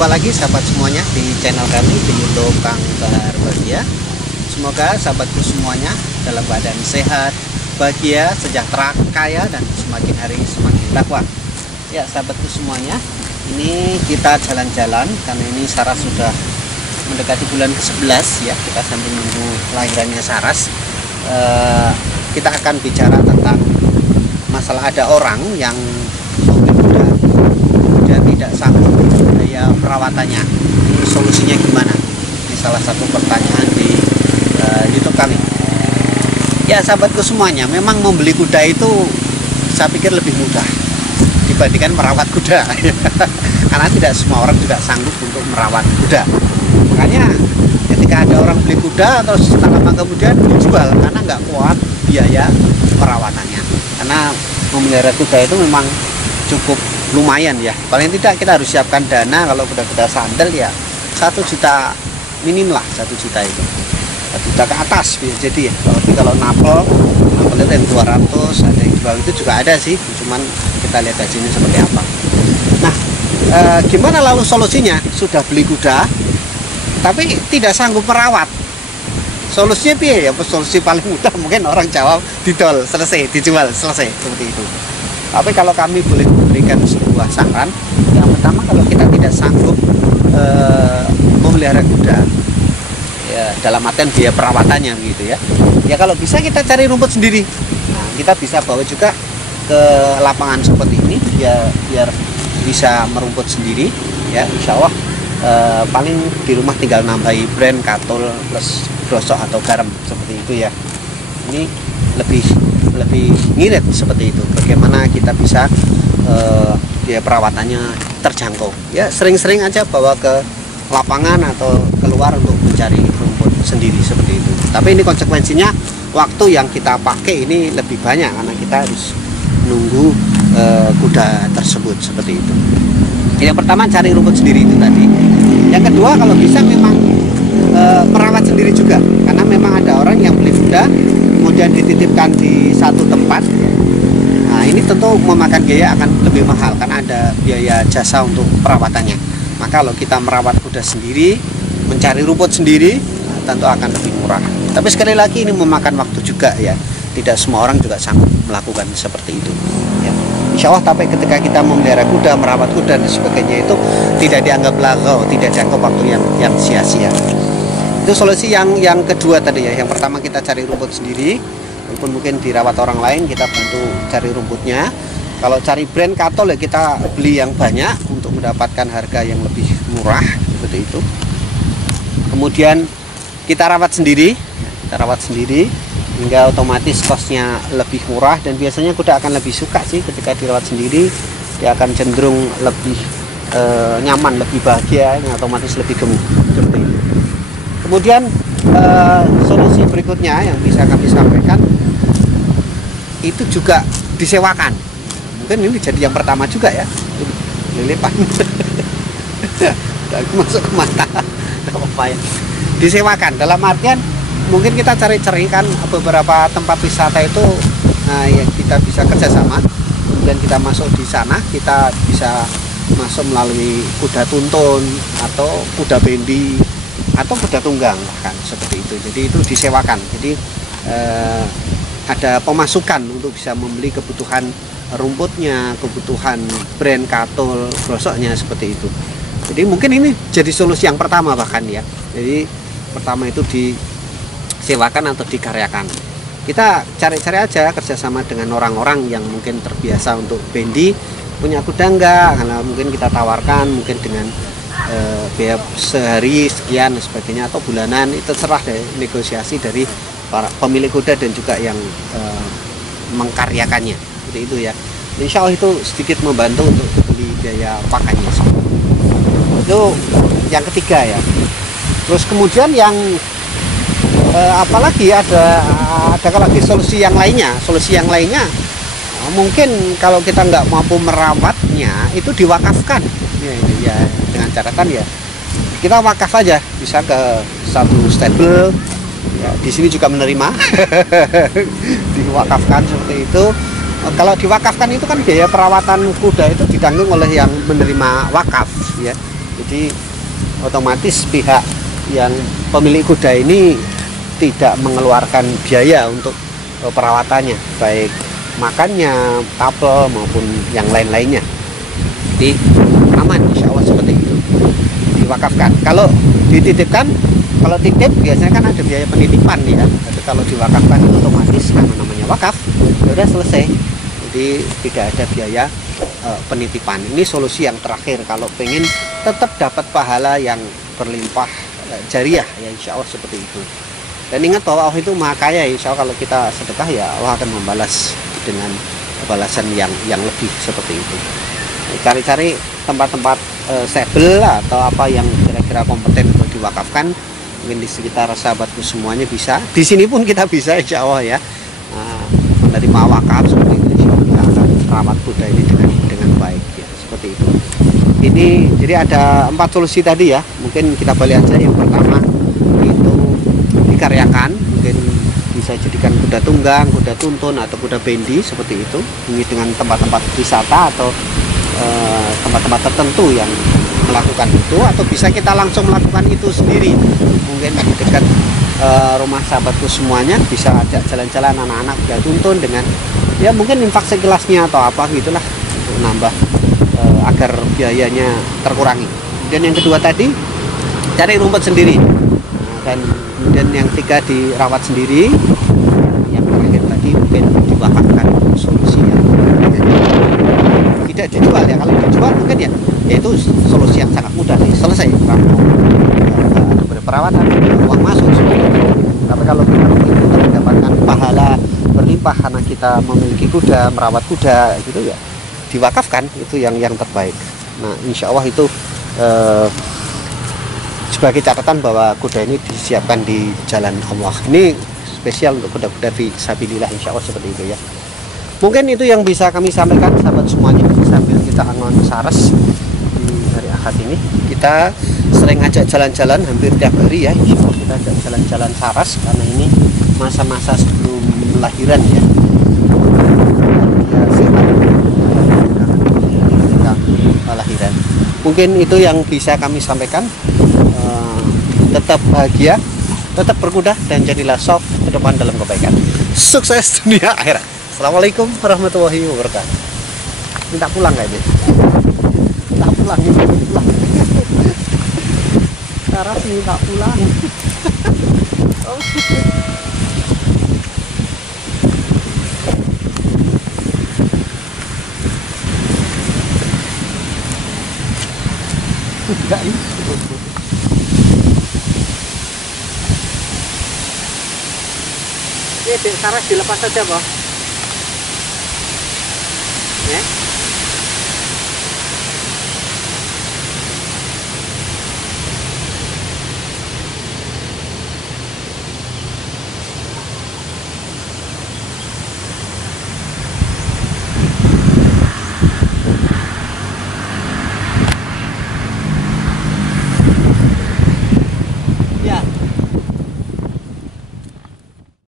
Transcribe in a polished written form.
Jumpa lagi sahabat semuanya di channel kami di YouTube Kang Bahar Bahagia. Semoga sahabatku semuanya dalam keadaan sehat, bahagia, sejahtera, kaya, dan semakin hari semakin takwa. Ya sahabatku semuanya, ini kita jalan-jalan karena ini Saras sudah mendekati bulan ke-11 ya. Kita sambil menunggu lahirannya Saras. Kita akan bicara tentang masalah ada orang yang tidak sanggup biaya perawatannya. Ini solusinya gimana? Ini salah satu pertanyaan di YouTube kami. Ya sahabatku semuanya, memang membeli kuda itu saya pikir lebih mudah dibandingkan merawat kuda. Karena tidak semua orang juga sanggup untuk merawat kuda. Makanya ketika ada orang beli kuda terus tak lama kemudian dijual karena nggak kuat biaya perawatannya. Karena memelihara kuda itu memang cukup lumayan ya, paling tidak kita harus siapkan dana. Kalau kuda-kuda sandal ya 1 juta minim lah, 1 juta itu 1 juta ke atas jadi ya. Tapi kalau napel itu yang 200, ada yang di bawah itu juga ada sih, cuman kita lihat aja ini seperti apa. Nah gimana lalu solusinya? Sudah beli kuda tapi tidak sanggup merawat, solusinya piye ya? Solusi paling mudah mungkin orang jawab didol, selesai, dijual, selesai, seperti itu. Tapi kalau kami boleh memberikan sebuah saran, yang pertama kalau kita tidak sanggup memelihara kuda, ya dalam artian biaya perawatannya gitu ya, ya kalau bisa kita cari rumput sendiri. Nah, kita bisa bawa juga ke lapangan seperti ini, biar bisa merumput sendiri ya. Insya Allah paling di rumah tinggal nambahi brand, katul, plus brosok atau garam seperti itu ya. Ini lebih ngirit seperti itu. Bagaimana kita bisa biaya perawatannya terjangkau ya. Sering-sering aja bawa ke lapangan atau keluar untuk mencari rumput sendiri seperti itu. Tapi ini konsekuensinya waktu yang kita pakai ini lebih banyak karena kita harus nunggu kuda tersebut seperti itu. Yang pertama cari rumput sendiri itu tadi. Yang kedua kalau bisa memang merawat sendiri juga, karena memang ada orang yang beli kuda kemudian dititipkan di satu tempat. Nah ini tentu memakan biaya akan lebih mahal karena ada biaya jasa untuk perawatannya. Maka kalau kita merawat kuda sendiri, mencari rumput sendiri, nah, tentu akan lebih murah. Tapi sekali lagi ini memakan waktu juga ya. Tidak semua orang juga sanggup melakukan seperti itu ya. Insya Allah tapi ketika kita memelihara kuda, merawat kuda dan sebagainya itu tidak dianggap lagu, tidak dianggap waktu yang sia-sia. Itu solusi yang kedua tadi ya. Yang pertama kita cari rumput sendiri, walaupun mungkin dirawat orang lain, kita bantu cari rumputnya. Kalau cari brand katol ya kita beli yang banyak untuk mendapatkan harga yang lebih murah seperti itu. Kemudian kita rawat sendiri, hingga otomatis kosnya lebih murah, dan biasanya kuda akan lebih suka sih ketika dirawat sendiri. Dia akan cenderung lebih nyaman, lebih bahagia, yang otomatis lebih gemuk seperti itu. Kemudian solusi berikutnya yang bisa kami sampaikan itu juga disewakan. Mungkin ini jadi yang pertama juga ya. Lilipan masuk ke mata. Apa ya? Disewakan dalam artian mungkin kita cari-cari kan beberapa tempat wisata itu yang kita bisa kerjasama. Kemudian kita masuk di sana, kita bisa masuk melalui kuda tuntun atau kuda bendi atau kuda tunggang bahkan seperti itu. Jadi itu disewakan. Jadi ada pemasukan untuk bisa membeli kebutuhan rumputnya, kebutuhan brand, katul, brosoknya seperti itu. Jadi mungkin ini jadi solusi yang pertama bahkan ya. Jadi pertama itu disewakan atau dikaryakan. Kita cari-cari aja kerjasama dengan orang-orang yang mungkin terbiasa untuk bendi, punya kuda enggak, karena mungkin kita tawarkan mungkin dengan biaya sehari sekian dan sebagainya atau bulanan. Itu serah dari negosiasi dari para pemilik kuda dan juga yang mengkaryakannya seperti itu ya. Insya Allah itu sedikit membantu untuk beli biaya pakannya. Itu yang ketiga ya. Terus kemudian yang apalagi ada lagi solusi yang lainnya. Solusi yang lainnya mungkin kalau kita nggak mampu merawatnya itu diwakafkan ya, dengan catatan ya kita wakaf aja, bisa ke satu stable ya, di sini juga menerima diwakafkan seperti itu. Kalau diwakafkan itu kan biaya perawatan kuda itu ditanggung oleh yang menerima wakaf ya. Jadi otomatis pihak yang pemilik kuda ini tidak mengeluarkan biaya untuk perawatannya, baik makannya, tapel maupun yang lain-lainnya. Jadi aman, insya Allah seperti itu. Diwakafkan. Kalau dititipkan, kalau titip biasanya kan ada biaya penitipan ya. Tapi kalau diwakafkan otomatis karena namanya wakaf, ya udah selesai. Jadi tidak ada biaya penitipan. Ini solusi yang terakhir kalau pengen tetap dapat pahala yang berlimpah jariah ya, insya Allah seperti itu. Dan ingat bahwa Allah itu maha kaya, insya Allah kalau kita sedekah ya Allah akan membalas dengan balasan yang lebih seperti itu. Cari-cari tempat-tempat sebel atau apa yang kira-kira kompeten untuk diwakafkan, mungkin di sekitar sahabatku semuanya bisa. Di sini pun kita bisa insya Allah ya menerima wakaf seperti itu. Insya Allah kita akan rawat kuda ini dengan baik ya, seperti itu. Ini jadi ada 4 solusi tadi ya, mungkin kita balik aja. Yang pertama itu dikaryakan, mungkin bisa jadikan kuda tunggang, kuda tuntun atau kuda bendi seperti itu. Ini dengan tempat-tempat wisata atau tempat-tempat tertentu yang melakukan itu, atau bisa kita langsung melakukan itu sendiri. Mungkin di dekat rumah sahabatku semuanya bisa ajak jalan-jalan anak-anak kuda tuntun dengan ya mungkin infak segelasnya atau apa gitulah untuk nambah agar biayanya terkurangi. Dan yang kedua tadi cari rumput sendiri, dan kemudian yang ketiga dirawat sendiri. Yang terakhir tadi mungkin diwakafkan, solusi yang tidak dijual ya. Kalau dijual mungkin ya itu solusi yang sangat mudah sih, selesai ada berperawatan, uang masuk seperti itu. Tapi kalau kita mendapatkan pahala berlimpah karena kita memiliki kuda, merawat kuda gitu ya, diwakafkan, itu yang terbaik. Nah insya Allah itu sebagai catatan bahwa kuda ini disiapkan di jalan Allah. Ini spesial untuk kuda-kuda fisabilillah, insya Allah seperti itu ya. Mungkin itu yang bisa kami sampaikan sahabat semuanya, sambil kita angon sares di hari Ahad ini. Kita sering ajak jalan-jalan hampir tiap hari ya, insya Allah kita ajak jalan-jalan saras karena ini masa-masa sebelum lahiran ya. Lahiran. Mungkin itu yang bisa kami sampaikan. Tetap bahagia, tetap berkuda, dan jadilah soft ke depan dalam kebaikan. Sukses dunia akhirat. Assalamualaikum warahmatullahi wabarakatuh. Minta pulang kayaknya. Minta pulang, minta pulang. Saras minta pulang. Enggak ini. Dek, Saras dilepas saja, Pak.